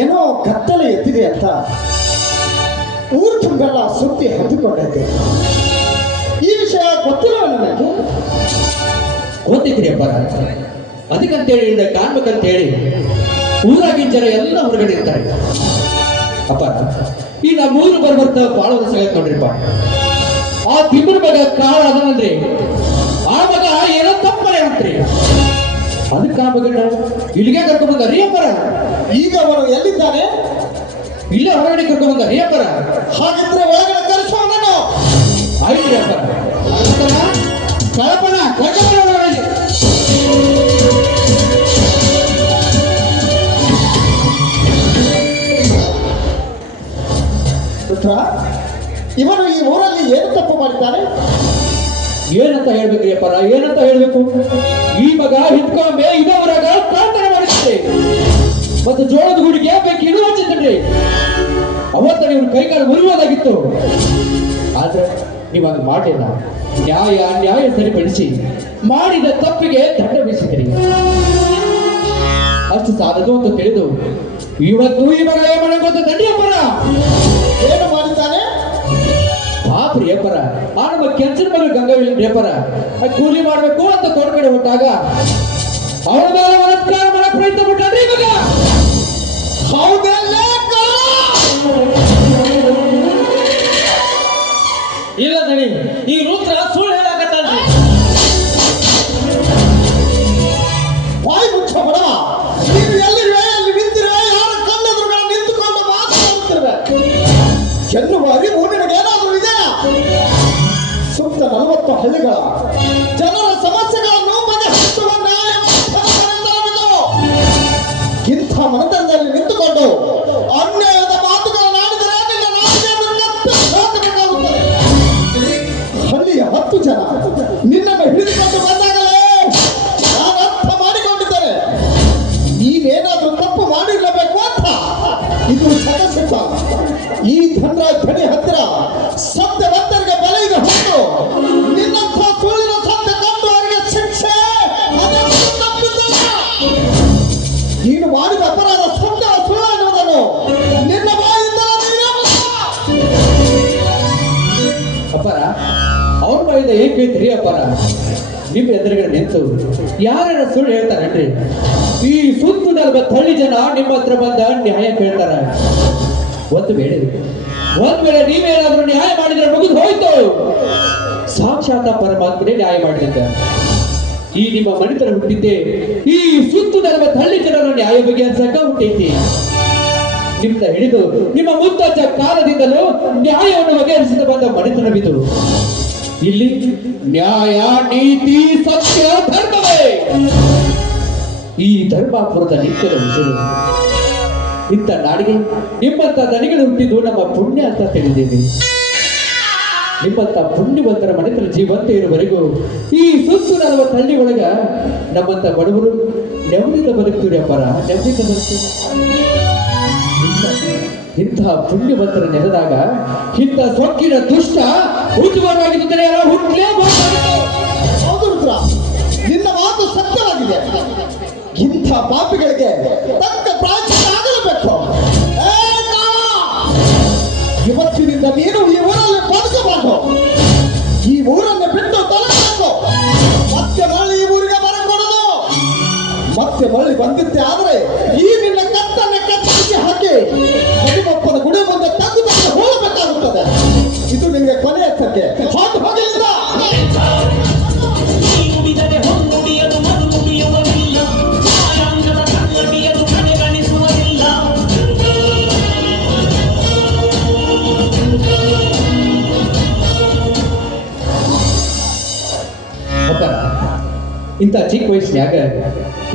ಏನೋ ಕತ್ತಲೆ ಎತ್ತಿದೆ ಅಂತ ಊರು ತುಂಬೆಲ್ಲ ಸುದ್ದಿ ಹಬ್ಬಿಕೊಂಡೈತೆ. ಈ ವಿಷಯ ಗೊತ್ತಿಲ್ಲ ನನಗೆ. ಗೊತ್ತಿದ್ರಿ ಅಪ್ಪ, ಅದಕ್ಕಂತೇಳಿ ಇನ್ನ ಕಾಣ್ಬೇಕಂತೇಳಿ ಊರಾಗಿನ ಜನ ಎಲ್ಲ ಹೊರಗಡೆ ಇರ್ತಾರೆ ಅಪ್ಪ. ಈ ನಮ್ಮೂರು ಬರ್ಬರ್ತ ಬಾಳ ವರ್ಷ ನೋಡ್ರಿಪ್ಪ. ಆ ತಿಮ್ಮನ ಮಗ ಕಾಳ ಅದನಂದ್ರಿ, ಆ ಮಗ ಏನೋ ತಪ್ಪನೆ ಅಂತ್ರಿ. ಅದಕ್ಕೆ ಆ ಮಗನ ಇಲ್ಲಿಗೆ ಕರ್ಕೊಂಡ್ಬಂದ ಅರಿಯಪ್ಪರ. ಈಗ ಅವನು ಎಲ್ಲಿದ್ದಾನೆ? ಇಲ್ಲ ಹೊರಗಡೆ ಕರ್ಕೊಂಡ್ಬಂದ ಅರಿಯಪ್ಪರ. ಹಾಗಿದ್ರೆ ಒಳಗಡೆ ಕರೆಸುವ ನಾನು. ಆಯ್ತು ಅಪ್ಪರ. ಕಳಪಣ ಕರ್ಕೊಂಡ ಒಳಗಡೆ. ಇವನು ಈ ಊರಲ್ಲಿ ಏನು ತಪ್ಪು ಮಾಡಿದ್ದಾನೆ? ಏನಂತ ಹೇಳ್ಬೇಕ್ರಿ ಅಪ್ಪರ, ಏನಂತ ಹೇಳ್ಬೇಕು? ಈ ಮಗ ಹಿಡ್ಕೊಂಬೆ ಇದವರಾಗ ಪ್ರಾರ್ಥನೆ ಮಾಡಿದ್ರಿ ಮತ್ತು ಜೋಳದ ಗುಡಿಗೆ ಬೆಂಕಿ ಇಡುವ ಹಚ್ಚಿದ್ರಿ. ಅವತ್ತ ನೀವು ಕೈಕಾಲು ಮುರಿಯೋದಾಗಿತ್ತು. ಆದ್ರೆ ನೀವು ಅದು ಮಾಡಲಿಲ್ಲ. ನ್ಯಾಯ ಸರಿಪಡಿಸಿ ಮಾಡಿದ ತಪ್ಪಿಗೆ ದಂಡ ಬೀಸಿದ್ರಿ. ಅಷ್ಟು ಸಾಧದು ಅಂತ ತಿಳಿದು ಇವತ್ತು ಈ ಮಗ ಏನ್ ಮಾಡ ಗೊತ್ತ ದಂಡಿ ಅಪ್ಪರ? ಏನು ಮಾಡಿದ್ದಾನೆ? ಪಾಪ್ರಿ ಅಪ್ಪರ, ಆ ನಮ್ಮ ಕೆಂಚನ ಮಗ ಗಂಗಾವಳಿ ಅಪ್ಪರ ಕೂಲಿ ಮಾಡ್ಬೇಕು ಅಂತ ತೋಟ ಕಡೆ ಹೊಟ್ಟಾಗ ಅವಳ ಮೇಲೆ ಬಲಾತ್ಕಾರ ಮಾಡಕ್ ಪ್ರಯತ್ನ ಪಟ್ಟಾಡ್ರಿ ಮಗ. ಹೌದಲ್ಲ? ಇಲ್ಲ ದಣಿ, ಈ ರುದ್ರ ಸುಳ್ಳು ಹೇಳಕತ್ತಾನ್ರಿ. ವಾಯು ಮುಚ್ಚ ಬಡವ. ನೀನು ಎಲ್ಲಿರುವೆ, ಅಲ್ಲಿ ನಿಂತಿರುವೆ, ಯಾರ ಕಣ್ಣೆದುರುಗಳ ನಿಂತುಕೊಂಡು ಮಾತನಾಡುತ್ತಿರುವೆ ಎನ್ನುವ ಅರಿವು ನಿನಗೇನಾದರೂ ಇದೆಯಾ? ಸುತ್ತ 40 ಹಳ್ಳಿಗಳ ಜನರ ಸಮಸ್ಯೆಗಳನ್ನು ಬಗೆಹರಿಸುವ ಇಂಥ ಮನದಂಡದಲ್ಲಿ ನಿಂತುಕೊಂಡು ಅನ್ಯಾಯದ ಮಾತುಗಳನ್ನಾಡಿದರೆ ನಿನ್ನ ನಾಚಿಕೆಯನ್ನು ಕತ್ತರಿಸಬೇಕಾಗುತ್ತದೆ. ಹಳ್ಳಿಯ 10 ಜನ ನಿನ್ನನ್ನು ಹಿಡಿದುಕೊಂಡು ಬಂದಾಗಲೇ ನಾನು ಅರ್ಥ ಮಾಡಿಕೊಂಡಿದ್ದೇನೆ ನೀನೇನಾದ್ರೂ ತಪ್ಪು ಮಾಡಿರಬೇಕು ಅಂತ. ಇದು ಸಕಸಿದ್ದ ಈ ಧನಿ ಹತ್ತಿರ ಸತ್ಯವಂತರಿಗೆ ಬೆಲೆ ಇದೆ ಹೊತ್ತು ನಿನ್ನಂಥ ಸುಳ್ಳಿನ ಸತ್ಯ ಕಂಡು ಅವರಿಗೆ ಶಿಕ್ಷೆ ತಪ್ಪಿದ್ದಲ್ಲ. ನೀನು ಮಾಡಿದ ಅಪರಾಧ ಸತ್ಯ ಸುಳ್ಳು ಅನ್ನುವುದನ್ನು ನಿನ್ನ ಬಾಯಿಂದ ಅಪ್ಪರ ಅವ್ರ ಬಾಯಿಂದ ಏನ್ ಕೇಳ್ತೀರಿ ಅಪ್ಪರ? ನಿಮ್ಮ ಎದುರುಗಡೆ ನಿಂತು ಯಾರ್ಯಾರ ಸುಳ್ಳು ಹೇಳ್ತಾರನ್ರಿ? ಈ ಸುತ್ತು 40 ಹಳ್ಳಿ ಜನ ನಿಮ್ಮ ಹತ್ರ ಬಂದ ನ್ಯಾಯ ಕೇಳ್ತಾರ. ಒಂದು ವೇಳೆ ನೀವೇನಾದ್ರೂ ನ್ಯಾಯ ಮಾಡಿದ್ರೆ ಮುಗಿದು ಹೋಯ್ತು. ಸಾಕ್ಷಾತ್ ಪರಮಾತ್ಮನೇ ನ್ಯಾಯ ಮಾಡಿದ್ದ. ಈ ನಿಮ್ಮ ಮನೆತನ ಹುಟ್ಟಿದ್ದೆ ಈ ಸುತ್ತು 40 ಹಳ್ಳಿ ಜನರ ನ್ಯಾಯ ಬಗ್ಗೆ ಅನ್ಸಕ ಹುಟ್ಟೈತಿ. ನಿಮ್ದ ಹಿಡಿದು ನಿಮ್ಮ ಮುತ್ತಜ್ಜ ಕಾಲದಿಂದಲೂ ನ್ಯಾಯವನ್ನು ಬಗೆಹರಿಸಿದ ಬಂದ ಮನೆತನವಿದು. ಇಲ್ಲಿ ನ್ಯಾಯ, ನೀತಿ, ಸತ್ಯ, ಧರ್ಮವೇ ಈ ಧರ್ಮಾಪುರದ ನಿತ್ಯದ ಉಸಿರು. ಇಂಥ ನಾಡಿಗೆ ನಿಮ್ಮಂತ ದನಿಗಳು ಹುಟ್ಟಿದ್ದು ನಮ್ಮ ಪುಣ್ಯ ಅಂತ ತಿಳಿದಿದೆ. ನಿಮ್ಮಂತ ಪುಣ್ಯವಂತರ ಮನೆತನ ಜೀವಂತ ಇರುವವರೆಗೂ ಈ ಸುತ್ತು 40 ಹಳ್ಳಿ ಒಳಗ ನಮ್ಮಂತ ಬಡವರು ನೆಮ್ಮದಿಯಿಂದ ಬದುಕ್ತೀವಿ ಅಪ್ಪರ, ನೆಮ್ಮದಿಯಿಂದ ಬದುಕ್ತೀವಿ. ಇಂಥ ಪುಣ್ಯವಂತರ ನೆನೆದಾಗ ಇಂಥ ಸೊಕ್ಕಿನ ದುಷ್ಟ ಹುಟ್ಟುಬಾರವಾಗಿದ್ದರೆ ಹುಟ್ಟಲೇಬಾರದು. ಹೌದು ರುದ್ರ, ನಿನ್ನ ಮಾತು ಸತ್ಯವಾಗಿದೆ. ಇಂಥ ಪಾಪಿಗಳಿಗೆ ತಕ್ಕ ಪ್ರಾಯಶ್ಚಿತ್ತ ಆಗಲೇಬೇಕು. ಇವತ್ತಿನಿಂದ ನೀನು ಈ ಊರಲ್ಲಿ ಬದುಕಬಾರದು. ಈ ಊರನ್ನು ಬಿಟ್ಟು ತೊಲಗಬೇಕು. ಮತ್ತೆ ಮರಳಿ ಈ ಊರಿಗೆ ಬರಕೊಡೋದು. ಮತ್ತೆ ಮರಳಿ ಬಂದಿದ್ದೆ ಆದರೆ ಈ ನಿನ್ನ ಕತ್ತನ್ನು ಕತ್ತರಿಸಿ ಹಾಕಿ ಹನುಮಪ್ಪನ ಗುಡಿ ಮುಂದೆ ತಂದು ಹೋಗಬೇಕಾಗುತ್ತದೆ. ಇದು ನಿಮಗೆ ಕೊನೆಯ ಸತ್ಯ. ಹೋಗಲಿಲ್ಲ ಇಂಥ ಚಿಕ್ಕ ವಯಸ್ಸಿನಾಗ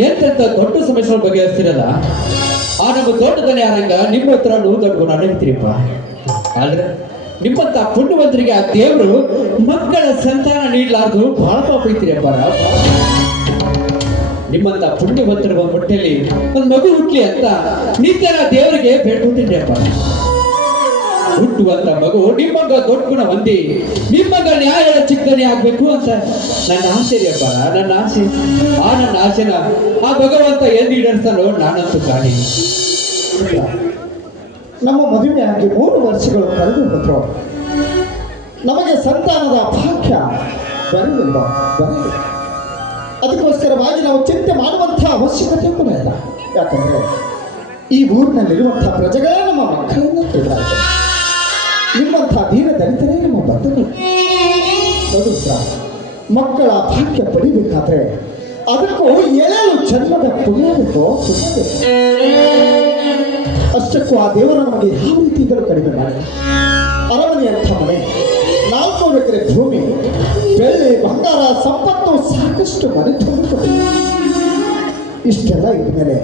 ಎಂತೆಂತ ದೊಡ್ಡ ಸಮಸ್ಯೆ ಬಗೆಹರಿಸ್ತಿರಲ್ಲ. ಆ ನಮ್ಮ ದೊಡ್ಡದನೇ ಆರಂಗ ನಿಮ್ಮ ಹತ್ರ ದೊಡ್ಡ ಗುಣ ನಡೀತೀರಿಪ್ಪ. ಆದ್ರೆ ನಿಮ್ಮಂತ ಪುಣ್ಯವಂತರಿಗೆ ಆ ದೇವರು ಮಕ್ಕಳ ಸಂತಾನ ನೀಡಲಾರ್ದು ಬಹಳ ಪಾಪ ಐತಿರಿಯಪ್ಪ. ನಿಮ್ಮಂತ ಪುಣ್ಯವಂತರ ಹೊಟ್ಟೆಯಲ್ಲಿ ಒಂದು ಮಗು ಹುಟ್ಲಿ ಅಂತ ನಿತ್ಯ ದೇವರಿಗೆ ಬೇಡ್ಕೊಟ್ಟಿದ್ರಿ ಅಪ್ಪ. ಹುಟ್ಟುವಂತ ಮಗು ನಿಮ್ಮಂಗ ದೊಡ್ಡ ಗುಣ ಹೊಂದಿ ನಿಮ್ಮಂಗ ನ್ಯಾಯದ ಚಿಕ್ಕದನೆ ಆಗ್ಬೇಕು ಅಂತ ನನ್ನ ಆಸೆ ರೀ ಅಪ್ಪ, ನನ್ನ ಆಸೆ. ನನ್ನ ಆಸೆನ ಆ ಭಗವಂತ ಎಲ್ಲಿ ಈಡೇರಿಸ್ತಾನೋ ನಾನಂತೂ ಕಾಣಿ. ನಮ್ಮ ಮದುವೆಯಾಗಿ 3 ವರ್ಷಗಳು ಕಳೆದು ಹೋದ್ರು. ನಮಗೆ ಸಂತಾನದ ಭಾಗ್ಯ ಬರಲಿಲ್ಲ. ಅದಕ್ಕೋಸ್ಕರವಾಗಿ ನಾವು ಚಿಂತೆ ಮಾಡುವಂತಹ ಅವಶ್ಯಕತೆ ಕೂಡ ಇಲ್ಲ. ಯಾಕಂದ್ರೆ ಈ ಊರಿನಲ್ಲಿರುವಂತಹ ಪ್ರಜೆಗಳೇ ನಮ್ಮ ಮಕ್ಕಳನ್ನು ಕೇಳಿದ್ದಾರೆ. ನಿಮ್ಮಂತಹ ದೀನ ದಲಿತರೇ ನಮ್ಮ ಬಂಧುಗಳು. ಮಕ್ಕಳ ಭಾಗ್ಯ ಪಡಿಬೇಕಾದ್ರೆ ಅದಕ್ಕೂ 7 ಜನ್ಮದ ಪುಣ್ಯ ಬೇಕು. ಅಷ್ಟಕ್ಕೂ ಆ ದೇವರು ನಮಗೆ ಯಾವ ರೀತಿ ಇದ್ದರೂ ಕಡಿಮೆ ಮಾಡಿ ಅರಮನೆಯಂಥ ಮನೆ, 400 ಎಕರೆ ಭೂಮಿ, ಬೆಳ್ಳಿ ಬಂಗಾರ ಸಂಪತ್ತು ಸಾಕಷ್ಟು ಮನೆ ತುಂಬಿಕೊಂಡು ಇಷ್ಟೆಲ್ಲ ಇದ್ಮೇಲೆ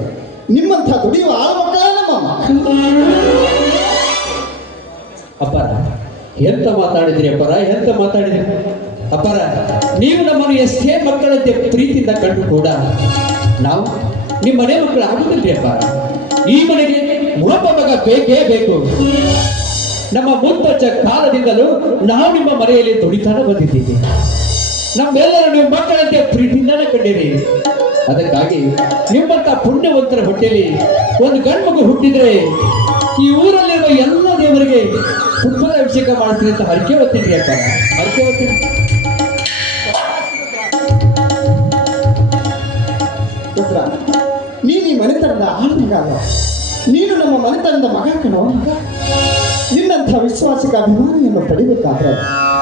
ನಿಮ್ಮಂಥ ದುಡಿಯುವ ಆಳ್ಮಕ್ಕಳೇ ನಮ್ಮ ಮಕ್ಕಳು. ಅಪ್ಪಾರ ಎಂತ ಮಾತಾಡಿದ್ರಿ ಅಪ್ಪಾರ, ಎಂತ ಮಾತಾಡಿದ್ರಿ ಅಪ್ಪಾರ. ನೀವು ನಮ್ಮನ್ನು ಎಷ್ಟೇ ಮಕ್ಕಳಂತೆ ಪ್ರೀತಿಯಿಂದ ಕಂಡು ಕೂಡ ನಾವು ನಿಮ್ಮ ಮನೆ ಮಕ್ಕಳು ಆಗುತ್ತಿಲ್ರಿ ಅಪ್ಪಾರ. ಈ ಮನೆಗೆ ಒಬ್ಬ ಮಗ ಬೇಕೇ ಬೇಕು. ನಮ್ಮ ಮುತ್ತಜ್ಜ ಕಾಲದಿಂದಲೂ ನಾವು ನಿಮ್ಮ ಮನೆಯಲ್ಲಿ ದುಡಿತಾನ ಬಂದಿದ್ದೀವಿ. ನಮ್ಮೆಲ್ಲರೂ ನೀವು ಮಕ್ಕಳಂತೆ ಪ್ರೀತಿಯಿಂದಲೇ ಕಂಡಿರಿ. ಅದಕ್ಕಾಗಿ ನಿಮ್ಮಂತ ಪುಣ್ಯವಂತರ ಹೊಟ್ಟೆಯಲ್ಲಿ ಒಂದು ಗಂಡು ಮಗು ಹುಟ್ಟಿದ್ರೆ ಈ ಊರಲ್ಲಿರುವ ಎಲ್ಲ ದೇವರಿಗೆ ಪುಷ್ಪದ ಅಭಿಷೇಕ ಮಾಡ್ತೀನಿ ಅಂತ ಹರಕೆ ಹೊತ್ತಿದ್ರಿ ಅಪ್ಪ. ಹರಕೆ ಹೊತ್ತಿದ್ರಿ. ನೀನು ಈ ಮನೆತನದ ಆಳ್ಮಗ ಅಲ್ಲ, ನೀನು ನಮ್ಮ ಮನೆತನದ ಮಗ ಕಣೋ. ನಿನ್ನಂಥ ವಿಶ್ವಾಸಿಕ ಅಭಿಮಾನಿಯನ್ನು ಪಡಿಬೇಕಾದ್ರೆ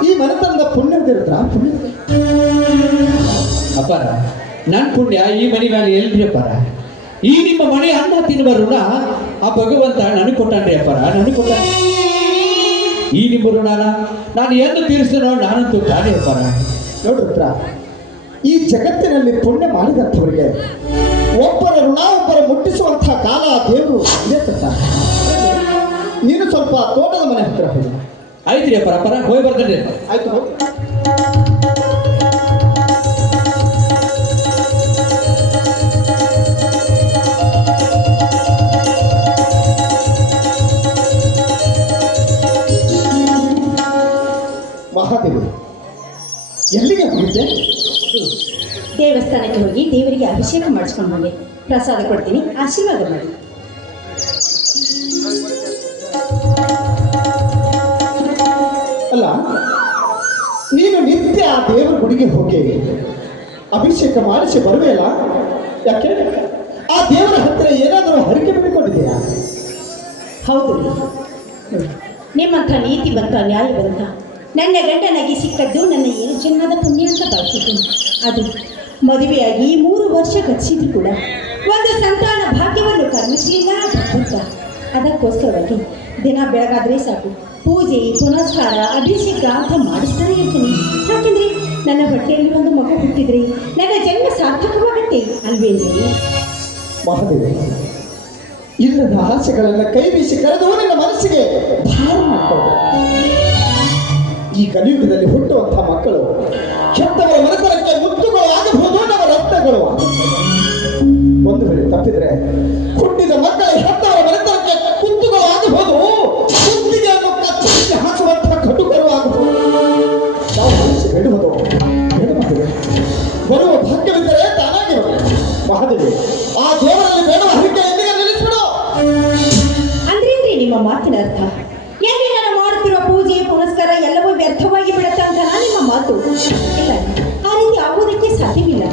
ಈ ಮನೆತನದ ಪುಣ್ಯದಿರುತ್ತಾ? ಪುಣ್ಯ ಅಪ್ಪಾರ, ನನ್ನ ಪುಣ್ಯ ಈ ಮನೆ ಮೇಲೆ ಎಲ್ರಿ ಅಪ್ಪಾರ. ಈ ನಿಮ್ಮ ಮನೆ ಅನ್ನ ತಿನ್ನುವ ಋಣ ಆ ಭಗವಂತ ನನಗೆ ಕೊಟ್ಟಾನ್ರಿ ಅಪ್ಪಾರ, ನನಗೆ ಕೊಟ್ಟ. ಈ ನಿಮ್ಮ ಋಣನ ನಾನು ಎಂದು ತೀರಿಸ್ತೇನೋ ನಾನಂತೂ ಕಾಣೆ ಅಪ್ಪಾರ. ನೋಡ್ರ, ಈ ಜಗತ್ತಿನಲ್ಲಿ ಪುಣ್ಯ ಮಾಡಿದಂಥವರಿಗೆ ಒಬ್ಬರ ಋಣ ಒಬ್ಬರ ಮುಟ್ಟಿಸುವಂತಹ ಕಾಲ ದೇವರು ಇದೇ ತಕ್ಕ. ನೀನು ಸ್ವಲ್ಪ ತೋಟದ ಮನೆ ಹತ್ತಿರ ಹೋಗಿ. ಆಯ್ತ್ರಿ ಅಪ್ಪಾರ, ಅಪ್ಪಾರ ಹೋಗಿ ಬರ್ತೇನೆ. ಆಯ್ತು ಹೋಗಿ. ಮಹಾದೇವಿ, ಎಲ್ಲಿಗೆ ಹೋಗಿದ್ದೆ? ದೇವಸ್ಥಾನಕ್ಕೆ ಹೋಗಿ ದೇವರಿಗೆ ಅಭಿಷೇಕ ಮಾಡಿಸ್ಕೊಂಡು ಬಂದೆ. ಪ್ರಸಾದ ಕೊಡ್ತೀನಿ, ಆಶೀರ್ವಾದ ಮಾಡಿ. ಅಲ್ಲ, ನೀನು ನಿತ್ಯ ಆ ದೇವರ ಗುಡಿಗೆ ಹೋಗಿ ಅಭಿಷೇಕ ಮಾಡಿಸಿ ಬರುವೆಯಲ್ಲ, ಯಾಕೆ? ಆ ದೇವರ ಹತ್ತಿರ ಏನಾದರೂ ಹರಿಕೆ ಬಿಟ್ಟುಕೊಂಡಿದೆಯಾ? ಹೌದು, ನಿಮ್ಮಂಥ ನೀತಿವಂತ ನ್ಯಾಯವಂತ ನನ್ನ ಗಂಡನಾಗಿ ಸಿಕ್ಕದ್ದು ನನ್ನ 7 ಜನ್ಮದ ಪುಣ್ಯ ಅಂತ ಭಾವಿಸಿದ್ದೀನಿ. ಅದು ಮದುವೆಯಾಗಿ 3 ವರ್ಷ ಕಚ್ಚಿದ್ರು ಕೂಡ ಒಂದು ಸಂತಾನ ಭಾಗ್ಯವನ್ನು ಕರುಣಿಸಲಿಲ್ಲ ಭಗವಂತ. ಅದಕ್ಕೋಸ್ಕರವಾಗಿ ದಿನ ಬೆಳಗಾದ್ರೆ ಸಾಕು ಪೂಜೆ ಪುನಸ್ಕಾರ ಅಭಿಷೇಕ ಅಂತ ಮಾಡಿಸ್ತಾನೆ ಇರ್ತೀನಿ. ಯಾಕೆಂದ್ರೆ ನನ್ನ ಹೊಟ್ಟೆಯಲ್ಲಿ ಒಂದು ಮಗು ಹುಟ್ಟಿದ್ರೆ ನನ್ನ ಜನ್ಮ ಸಾರ್ಥಕವಾಗತ್ತೆ ಅಲ್ವೇನ್ರಿ? ಮಹಾದೇವಿ, ಇಲ್ಲದ ಆಸೆಗಳನ್ನು ಕೈ ಬೀಸಿ ಕರೆದು ನಿನ್ನ ಮನಸ್ಸಿಗೆ ಭಾರ ಮಾಡಿಕೊಳ್ಳು. ಈ ಕಲಿಯುಗದಲ್ಲಿ ಹುಟ್ಟುವಂತಹ ಮಕ್ಕಳು ಕೆಟ್ಟವರ ಮನೆತನಕ್ಕೆ ಮುತ್ತುಗಳು ಆಗಬಹುದು, ನಮ್ಮ ರತ್ನಗಳು. ಒಂದು ವೇಳೆ ತಪ್ಪಿದ್ರೆ ಹುಟ್ಟಿದ ಮಕ್ಕಳ ಹೆತ್ತವರ ಮನೆತನಕ್ಕೆ ಕುತ್ತುಗಳು ಆಗಬಹುದು, ಕುತ್ತಿಗೆಯನ್ನು ಕತ್ತರಿಸಿ ಹಾಕುವಂತಹ ಕಟುಕರು ಆಗಬಹುದು. ನಾವು ಮನಸ್ಸು ಬೇಡುವುದು ಬೇಡವಾಗಿದೆ. ಬರುವ ಭಾಗ್ಯವಿದ್ದರೆ ತಾನಾಗಿ ಬರಬೇಕು. ಮಹಾದೇವಿ, ಆ ದೇವರಲ್ಲಿ ಬೇಡುವ ಹರಿಕೆ ಎಲ್ಲಿಗೆ ನಿಲ್ಲಿಸ್ಬಿಡು. ಅಂದ್ರೇನ್ರಿ ನಿಮ್ಮ ಮಾತಿನ ಅರ್ಥ? ಎಲ್ಲಿ ನಾನು ಮಾಡುತ್ತಿರುವ ಪೂಜೆ ಪುನಸ್ಕಾರ ಎಲ್ಲವೂ ವ್ಯರ್ಥವಾಗಿ ಬಿಡುತ್ತೆ ಅಂತ ನಿಮ್ಮ ಮಾತು? ಇಲ್ಲ, ಆ ರೀತಿ ಆಗುವುದಕ್ಕೆ ಸಾಧ್ಯವಿಲ್ಲ.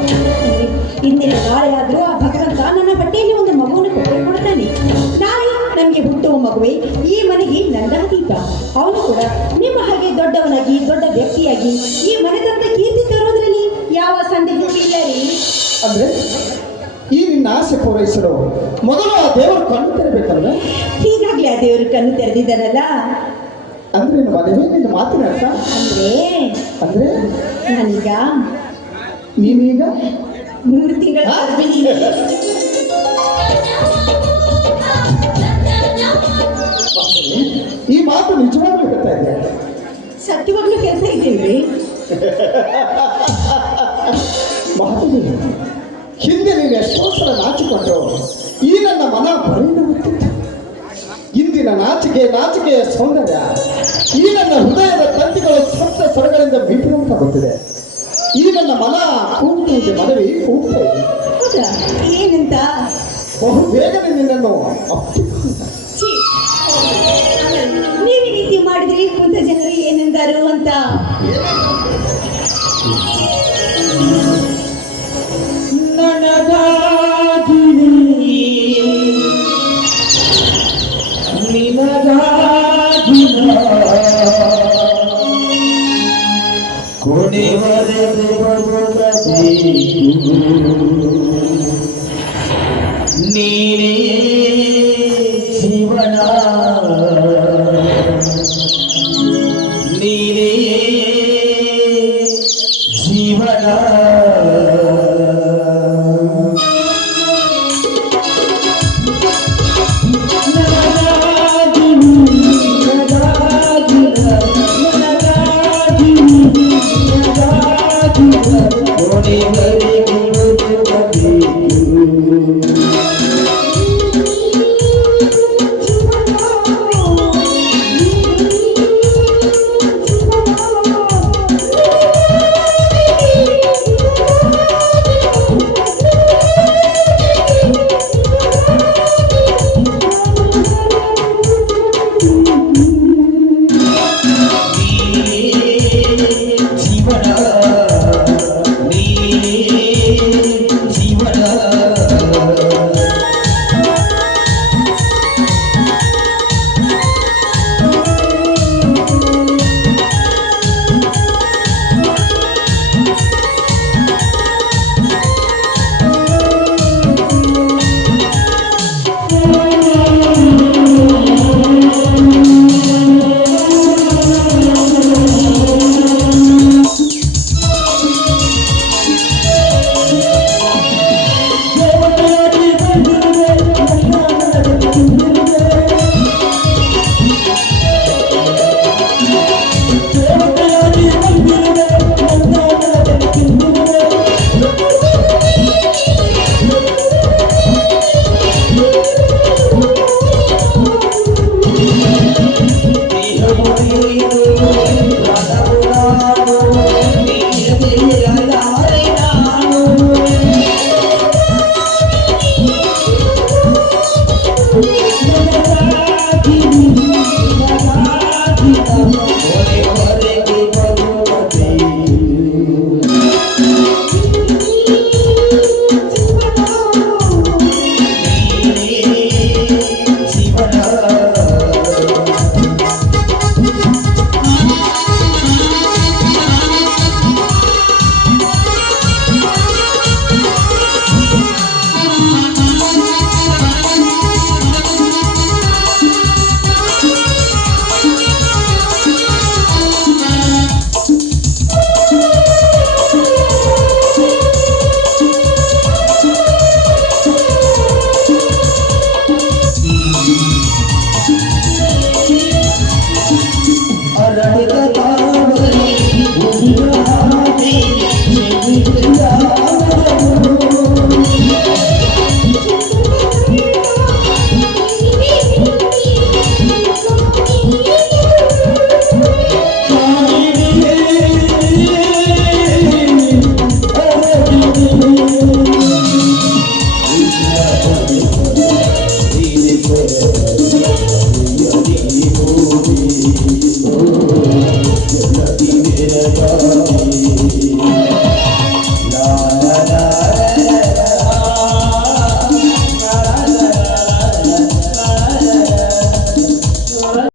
ಇಂದಿನ ನಾಳೆ ಆದರೂ ಆ ಭಗವಂತ ನನ್ನ ಹೊಟ್ಟೆಯಲ್ಲಿ ಒಂದು ಮಗುವನ್ನು ಕೊಡ್ತಾನೆ. ನಾಳೆ ನಮಗೆ ಹುಟ್ಟುವ ಮಗುವೆ ಈ ಮನೆಗೆ ನಂದಾದೀಪ. ಅವನು ಕೂಡ ನಿಮ್ಮ ಹಾಗೆ ದೊಡ್ಡವನಾಗಿ ದೊಡ್ಡ ವ್ಯಕ್ತಿಯಾಗಿ ಈ ಮನೆತನದ ಕೀರ್ತಿ ತರುವುದರಲ್ಲಿ ಯಾವ ಸಂದೇಹವೂ ಇಲ್ಲ ರೀ. ಅಂದ್ರೆ ಈ ನಿನ್ನ ಆಸೆ ಪೂರೈಸಲು ಮೊದಲು ಆ ದೇವರು ಕಣ್ಣು ತೆರಬೇಕಲ್ವ? ಹೀಗಾಗ್ಲೇ ಆ ದೇವರು ಕಣ್ಣು ತೆರೆದಿದ್ದಾನಲ್ಲ. ಅಂದ್ರೆ ಮದುವೆ ನಿನ್ನ ಮಾತಿನ ಅರ್ಥ? ಅಂದ್ರೆ ನಾನೀಗ ನೀನೀಗ 3 ತಿಂಗಳ ಗರ್ಭಿಣಿ. ಈ ಮಾತು ನಿಜವಾಗ್ಲೂ ಹೇಳ್ತಾ ಇದೆ? ಸತ್ಯವಾಗ್ಲೂ ಹೇಳ್ತಾ ಇದ್ದೀವಿ. ಮಹಾದೇವಿ, ಹಿಂದೆ ನೀನು ಎಷ್ಟೋ ಸಲ ನಾಚಿಕೊಂಡು ಈ ನನ್ನ ಮನ ಬರೆಯುತ್ತಿದ್ದ. ಇಂದಿನ ನಾಚಿಕೆಯ ಸೌಂದರ್ಯ ಈ ನನ್ನ ಹೃದಯದ ತಂತಿಗಳು ಸಪ್ತ ಸ್ವರಗಳಿಂದ ಮೀಟಿರುವಂತ ಗೊತ್ತಿದೆ. ಈ ನನ್ನ ಮನ ಕೂಗುತ್ತಿದೆ, ಮನವಿ ಕೂಗ್ತಾ ಇದೆ. ಹೌದಾ? ಏನಂತ? ಬಹು ಬೇಗನೆ ನಿನ್ನನ್ನು ಛೀ, ನೀವು ಈ ರೀತಿ ಮಾಡಿದ್ರಿ ಕುಂತ ಜನರು ಏನೆಂದರು ಅಂತ. ನನಗಾಗಿ ನಿನಗಾಗಿ ಕೊನೆವರೆಗೆ ಬರುತ್ತದೆ